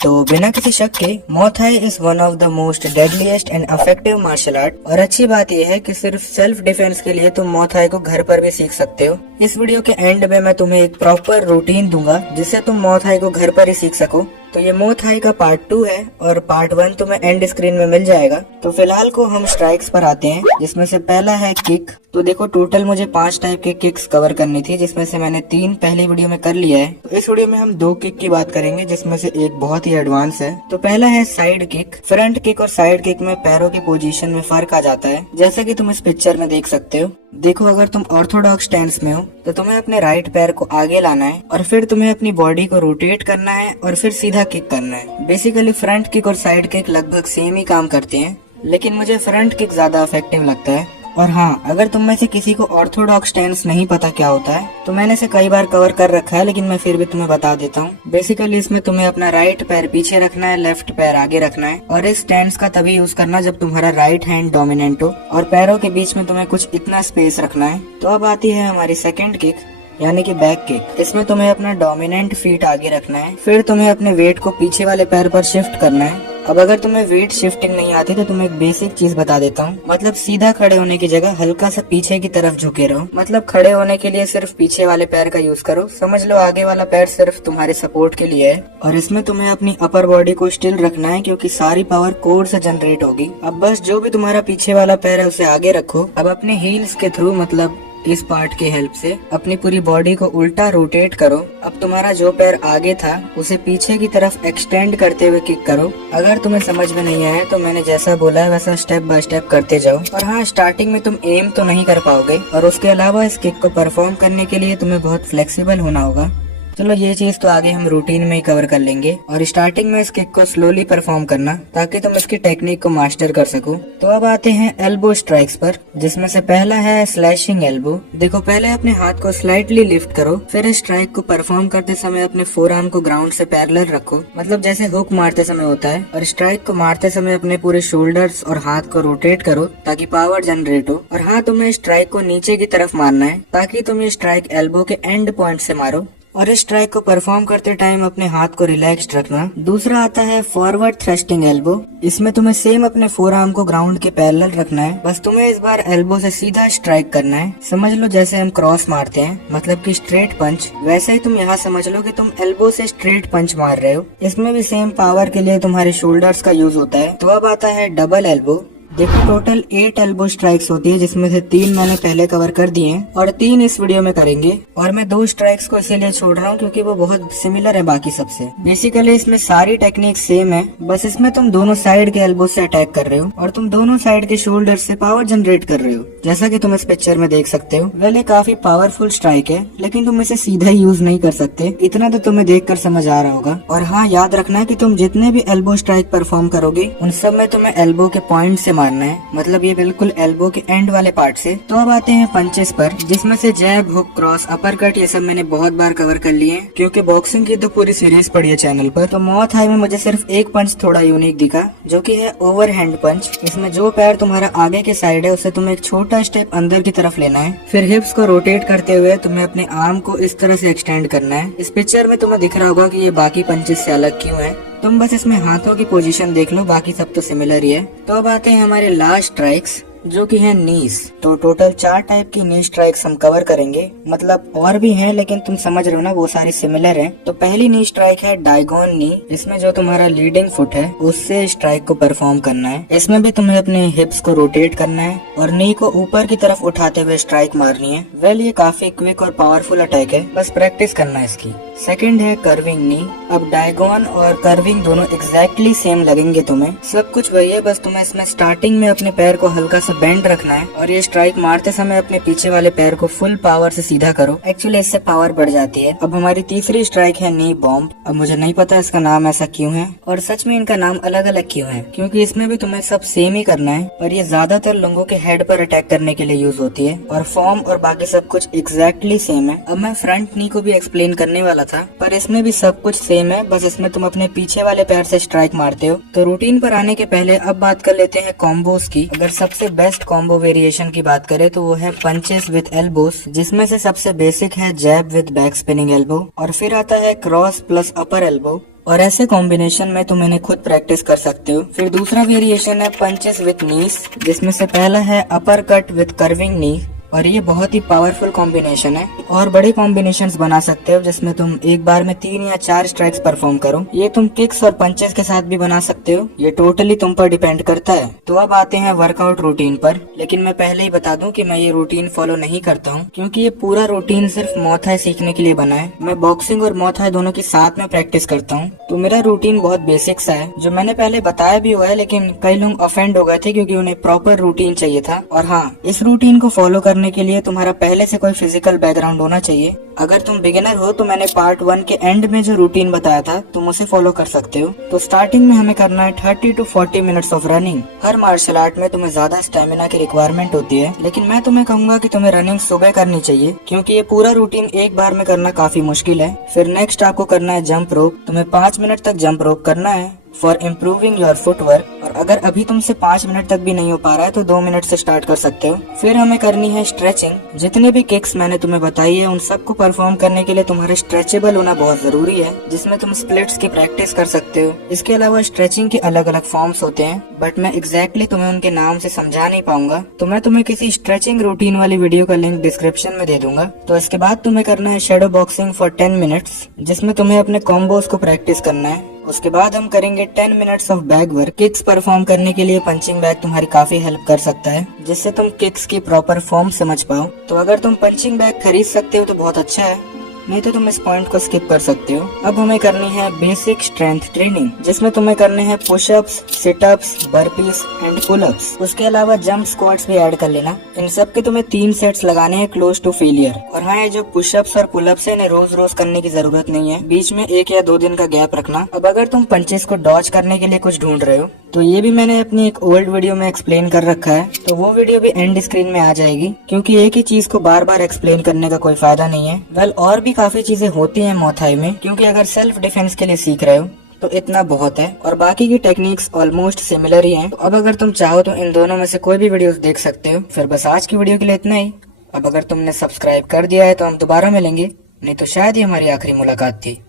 तो बिना किसी शक के Muay Thai is one of the most deadliest and effective martial art. और अच्छी बात यह है कि सिर्फ सेल्फ डिफेंस के लिए तुम मॉ थाई को घर पर भी सीख सकते हो। इस वीडियो के एंड में मैं तुम्हें एक प्रॉपर रूटीन दूंगा जिससे तुम मॉ थाई को घर पर ही सीख सको। तो ये मॉ थाई का पार्ट 2 है और पार्ट 1 तुम्हें एंड स्क्रीन में मिल जाएगा। तो फिलहाल को हम स्ट्राइक्स पर आते हैं, जिसमें से पहला है किक। तो देखो टोटल मुझे 5 टाइप के किक्स कवर करनी थी, जिसमें से मैंने 3 पहली वीडियो में कर लिया है। तो इस वीडियो में हम 2 किक की बात करेंगे, जिसमें से एक बहुत ही एडवांस है। तो पहला है साइड किक। फ्रंट किक और साइड किक में पैरों की पोजीशन में फर्क आ जाता है, जैसा कि तुम इस पिक्चर में देख सकते हो। देखो अगर तुम ऑर्थोडॉक्स स्टैंस में हो तो तुम्हें अपने राइट पैर को आगे लाना है और फिर तुम्हें अपनी बॉडी को रोटेट करना है और फिर सीधा किक करना है। बेसिकली फ्रंट किक और साइड किक लगभग सेम ही काम करते हैं, लेकिन मुझे फ्रंट किक ज्यादा इफेक्टिव लगता है। और हाँ, अगर तुम में से किसी को ऑर्थोडॉक्स स्टैंस नहीं पता क्या होता है तो मैंने इसे कई बार कवर कर रखा है, लेकिन मैं फिर भी तुम्हें बता देता हूँ। बेसिकली इसमें तुम्हें अपना राइट पैर पीछे रखना है, लेफ्ट पैर आगे रखना है और इस स्टैंस का तभी यूज करना जब तुम्हारा राइट हैंड डोमिनेंट हो और पैरों के बीच में तुम्हें कुछ इतना स्पेस रखना है। तो अब आती है हमारी सेकेंड किक, यानी कि बैक किक। इसमें तुम्हें अपना डोमिनेंट फीट आगे रखना है, फिर तुम्हें अपने वेट को पीछे वाले पैर पर शिफ्ट करना है। अब अगर तुम्हें वेट शिफ्टिंग नहीं आती तो तुम्हें एक बेसिक चीज बता देता हूँ। मतलब सीधा खड़े होने की जगह हल्का सा पीछे की तरफ झुके रहो। मतलब खड़े होने के लिए सिर्फ पीछे वाले पैर का यूज करो। समझ लो आगे वाला पैर सिर्फ तुम्हारे सपोर्ट के लिए है। और इसमें तुम्हें अपनी अपर बॉडी को स्टिल रखना है, क्योंकि सारी पावर कोर से जनरेट होगी। अब बस जो भी तुम्हारा पीछे वाला पैर है उसे आगे रखो। अब अपने हील्स के थ्रू, मतलब इस पार्ट की हेल्प से अपनी पूरी बॉडी को उल्टा रोटेट करो। अब तुम्हारा जो पैर आगे था उसे पीछे की तरफ एक्सटेंड करते हुए किक करो। अगर तुम्हें समझ में नहीं आया तो मैंने जैसा बोला है वैसा स्टेप बाय स्टेप करते जाओ। और हाँ, स्टार्टिंग में तुम एम तो नहीं कर पाओगे और उसके अलावा इस किक को परफॉर्म करने के लिए तुम्हें बहुत फ्लेक्सिबल होना होगा। चलो ये चीज तो आगे हम रूटीन में ही कवर कर लेंगे। और स्टार्टिंग में इस किक को स्लोली परफॉर्म करना ताकि तुम इसकी टेक्निक को मास्टर कर सको। तो अब आते हैं एल्बो स्ट्राइक्स पर, जिसमें से पहला है स्लैशिंग एल्बो। देखो पहले अपने हाथ को स्लाइटली लिफ्ट करो, फिर इस स्ट्राइक को परफॉर्म करते समय अपने फोर आर्म को ग्राउंड से पैरेलल रखो, मतलब जैसे हुक मारते समय होता है। और स्ट्राइक को मारते समय अपने पूरे शोल्डर्स और हाथ को रोटेट करो ताकि पावर जनरेट हो। और हाँ, तुम्हें स्ट्राइक को नीचे की तरफ मारना है ताकि तुम ये स्ट्राइक एल्बो के एंड पॉइंट से मारो। और इस स्ट्राइक को परफॉर्म करते टाइम अपने हाथ को रिलैक्स्ड रखना। दूसरा आता है फॉरवर्ड थ्रस्टिंग एल्बो। इसमें तुम्हें सेम अपने फोर आर्म को ग्राउंड के पैरेलल रखना है, बस तुम्हें इस बार एल्बो से सीधा स्ट्राइक करना है। समझ लो जैसे हम क्रॉस मारते हैं, मतलब कि स्ट्रेट पंच, वैसे ही तुम यहाँ समझ लो कि तुम एल्बो से स्ट्रेट पंच मार रहे हो। इसमें भी सेम पावर के लिए तुम्हारे शोल्डर्स का यूज होता है। तो अब आता है डबल एल्बो। देखो टोटल 8 एल्बो स्ट्राइक्स होती है, जिसमें से 3 मैंने पहले कवर कर दिए हैं और 3 इस वीडियो में करेंगे। और मैं 2 स्ट्राइक्स को इसीलिए छोड़ रहा हूँ क्योंकि वो बहुत सिमिलर है बाकी सबसे। बेसिकली इसमें सारी टेक्निक सेम है, बस इसमें तुम दोनों साइड के एल्बो से अटैक कर रहे हो और तुम दोनों साइड के शोल्डर से पावर जनरेट कर रहे हो, जैसा कि तुम इस पिक्चर में देख सकते हो। वेल काफी पावरफुल स्ट्राइक है, लेकिन तुम इसे सीधा यूज नहीं कर सकते, इतना तो तुम्हें देख कर समझ आ रहा होगा। और हाँ, याद रखना कि तुम जितने भी एल्बो स्ट्राइक परफॉर्म करोगे उन सब में तुम्हें एल्बो के पॉइंट से मारना है, मतलब ये बिल्कुल एल्बो के एंड वाले पार्ट से। तो अब आते हैं पंचेस पर, जिसमें से जैब, हुक, क्रॉस, अपर कट, ये सब मैंने बहुत बार कवर कर लिए हैं क्योंकि बॉक्सिंग की तो पूरी सीरीज पड़ी है चैनल पर। तो मॉ थाई में मुझे सिर्फ एक पंच थोड़ा यूनिक दिखा, जो कि है ओवर हैंड पंच। इसमें जो पैर तुम्हारा आगे के साइड है उसे तुम्हें एक छोटा स्टेप अंदर की तरफ लेना है, फिर हिप्स को रोटेट करते हुए तुम्हें अपने आर्म को इस तरह से एक्सटेंड करना है। इस पिक्चर में तुम्हें दिख रहा होगा कि ये बाकी पंचेस से अलग क्यों है। तुम बस इसमें हाथों की पोजीशन देख लो, बाकी सब तो सिमिलर ही है। तो अब आते हैं हमारे लास्ट स्ट्राइक्स, जो कि है नीज। तो टोटल 4 टाइप की नी स्ट्राइक्स हम कवर करेंगे, मतलब और भी हैं लेकिन तुम समझ रहे हो ना, वो सारी सिमिलर हैं। तो पहली नी स्ट्राइक है डायगोन नी। इसमें जो तुम्हारा लीडिंग फुट है उससे स्ट्राइक को परफॉर्म करना है। इसमें भी तुम्हें अपने हिप्स को रोटेट करना है और नी को ऊपर की तरफ उठाते हुए स्ट्राइक मारनी है। वेल ये काफी क्विक और पावरफुल अटैक है, बस प्रैक्टिस करना है इसकी। सेकंड है कर्विंग नी। अब डायगोन और कर्विंग दोनों एग्जैक्टली सेम लगेंगे तुम्हें, सब कुछ वही है, बस तुम्हें इसमें स्टार्टिंग में अपने पैर को हल्का सा बेंड रखना है और ये स्ट्राइक मारते समय अपने पीछे वाले पैर को फुल पावर से सीधा करो। एक्चुअली इससे पावर बढ़ जाती है। अब हमारी तीसरी स्ट्राइक है नी बॉम्ब। अब मुझे नहीं पता इसका नाम ऐसा क्यों है और सच में इनका नाम अलग अलग क्यों है, क्योंकि इसमें भी तुम्हें सब सेम ही करना है, पर ये ज्यादातर लोगों के हेड पर अटैक करने के लिए यूज होती है और फॉर्म और बाकी सब कुछ एग्जैक्टली सेम है। अब मैं फ्रंट नी को भी एक्सप्लेन करने वाला था, पर इसमें भी सब कुछ सेम है, बस इसमें तुम अपने पीछे वाले पैर से स्ट्राइक मारते हो। तो रूटीन पर आने के पहले अब बात कर लेते हैं कॉम्बोज की। अगर सबसे बेस्ट कॉम्बो वेरिएशन की बात करें तो वो है पंचेस विद एल्बोस, जिसमें से सबसे बेसिक है जैब विद बैक स्पिनिंग एल्बो और फिर आता है क्रॉस प्लस अपर एल्बो। और ऐसे कॉम्बिनेशन में तुम इन्हें खुद प्रैक्टिस कर सकते हो। फिर दूसरा वेरिएशन है पंचेस विथ नीज, जिसमें से पहला है अपर कट विथ कर्विंग नी, और ये बहुत ही पावरफुल कॉम्बिनेशन है। और बड़े कॉम्बिनेशंस बना सकते हो जिसमें तुम एक बार में 3 या 4 स्ट्राइक्स परफॉर्म करो। ये तुम किक्स और पंचेस के साथ भी बना सकते हो, ये टोटली तुम पर डिपेंड करता है। तो अब आते हैं वर्कआउट रूटीन पर, लेकिन मैं पहले ही बता दूं कि मैं ये रूटीन फॉलो नहीं करता हूं, क्योंकि ये पूरा रूटीन सिर्फ मुay थाई सीखने के लिए बना है। मैं बॉक्सिंग और मुay थाई दोनों के साथ में प्रैक्टिस करता हूँ, तो मेरा रूटीन बहुत बेसिक सा है, जो मैंने पहले बताया भी हुआ है, लेकिन कई लोग ऑफेंड हो गए थे क्योंकि उन्हें प्रॉपर रूटीन चाहिए था। और हाँ, इस रूटीन को फॉलो करने के लिए तुम्हारा पहले से कोई फिजिकल बैकग्राउंड होना चाहिए। अगर तुम बिगिनर हो तो मैंने पार्ट 1 के एंड में जो रूटीन बताया था तुम उसे फॉलो कर सकते हो। तो स्टार्टिंग में हमें करना है 30 to 40 मिनट्स ऑफ रनिंग। हर मार्शल आर्ट में तुम्हें ज्यादा स्टेमिना की रिक्वायरमेंट होती है, लेकिन मैं तुम्हें कहूंगा कि तुम्हें रनिंग सुबह करनी चाहिए, क्योंकि ये पूरा रूटीन एक बार में करना काफी मुश्किल है। फिर नेक्स्ट आपको करना है जंप रोप। तुम्हें 5 मिनट तक जंप रोप करना है फॉर इम्प्रूविंग योर फुटवर्क। और अगर अभी तुमसे 5 मिनट तक भी नहीं हो पा रहा है तो 2 मिनट से स्टार्ट कर सकते हो। फिर हमें करनी है स्ट्रेचिंग। जितने भी किक्स मैंने तुम्हें बताई है उन सबको परफॉर्म करने के लिए तुम्हारे स्ट्रेचेबल होना बहुत जरूरी है, जिसमें तुम स्प्लिट्स की प्रैक्टिस कर सकते हो। इसके अलावा स्ट्रेचिंग के अलग अलग फॉर्म्स होते हैं, बट मैं एग्जैक्टली तुम्हें उनके नाम से समझा नहीं पाऊंगा, तो मैं तुम्हें किसी स्ट्रेचिंग रूटीन वाली वीडियो का लिंक डिस्क्रिप्शन में दे दूंगा। तो इसके बाद तुम्हें करना है शेडो बॉक्सिंग फॉर 10 मिनट्स, जिसमें तुम्हें अपने कॉम्बोज को प्रैक्टिस करना है। उसके बाद हम करेंगे 10 minutes of back work. Kicks perform करने के लिए पंचिंग बैग तुम्हारी काफी हेल्प कर सकता है, जिससे तुम किक्स की प्रॉपर फॉर्म समझ पाओ। तो अगर तुम पंचिंग बैग खरीद सकते हो तो बहुत अच्छा है, नहीं तो तुम इस पॉइंट को स्किप कर सकते हो। अब हमें करनी है बेसिक स्ट्रेंथ ट्रेनिंग, जिसमें तुम्हें करने हैं pushups, sit-ups, burpees and pullups. उसके अलावा जंप स्क्वाट्स भी ऐड कर लेना। इन सब के तुम्हें 3 सेट्स लगाने हैं क्लोज टू फेलियर। और हाँ, ये जो पुशअप्स और पुलअप्स है इन्हें रोज रोज करने की जरूरत नहीं है, बीच में 1 या 2 दिन का गैप रखना। अब अगर तुम पंचेस को डॉज करने के लिए कुछ ढूंढ रहे हो तो ये भी मैंने अपनी एक ओल्ड वीडियो में एक्सप्लेन कर रखा है, तो वो वीडियो भी एंड स्क्रीन में आ जाएगी, क्योंकि एक ही चीज को बार बार एक्सप्लेन करने का कोई फायदा नहीं है। वेल, और भी काफी चीजें होती हैं मुay थाई में, क्योंकि अगर सेल्फ डिफेंस के लिए सीख रहे हो तो इतना बहुत है, और बाकी की टेक्निक्स ऑलमोस्ट सिमिलर ही हैं। तो अब अगर तुम चाहो तो इन दोनों में से कोई भी वीडियोस देख सकते हो। फिर बस आज की वीडियो के लिए इतना ही। अब अगर तुमने सब्सक्राइब कर दिया है तो हम दोबारा मिलेंगे, नहीं तो शायद ही हमारी आखिरी मुलाकात थी।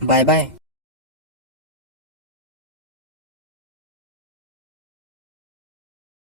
Bye bye.